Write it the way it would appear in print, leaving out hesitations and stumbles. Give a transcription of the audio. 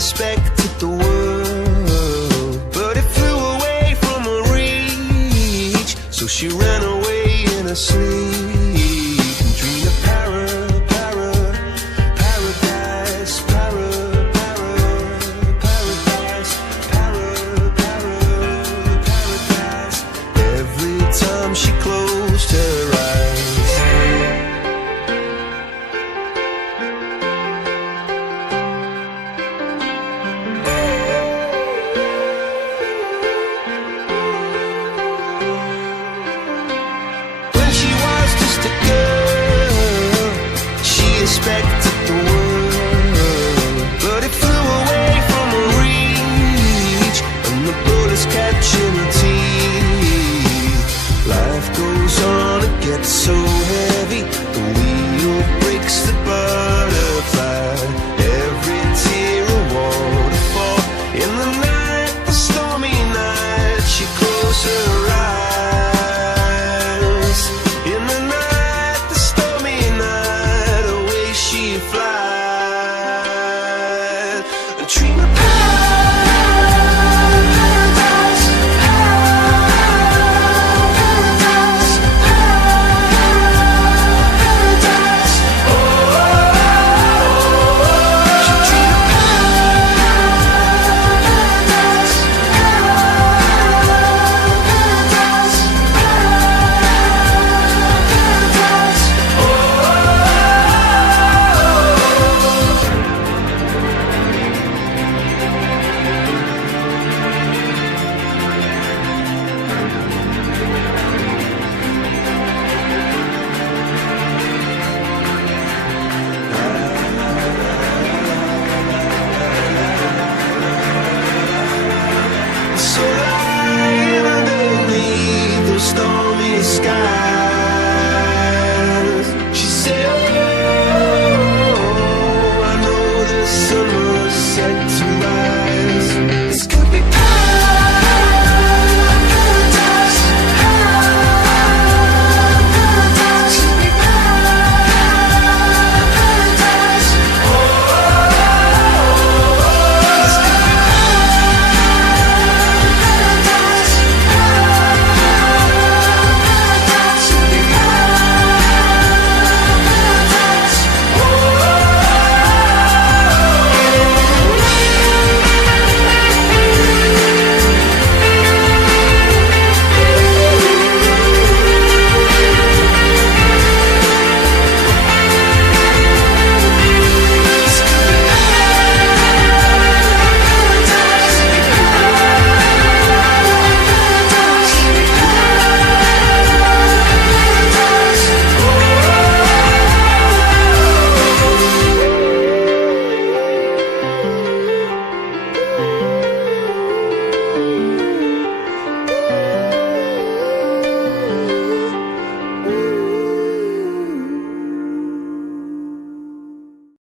expected the world, but it flew away from her reach. So she ran away in her sleep and dreamed of paradise, paradise. Every time she closed her eyes. Expected the world, but it flew away from her reach, and the bullets catching her teeth. Life goes on, it gets so heavy, the wheel breaks the butterfly. Every tear a waterfall. In the night, the stormy night, she closed her eyes. In the night, the stormy night, she flies. A dream of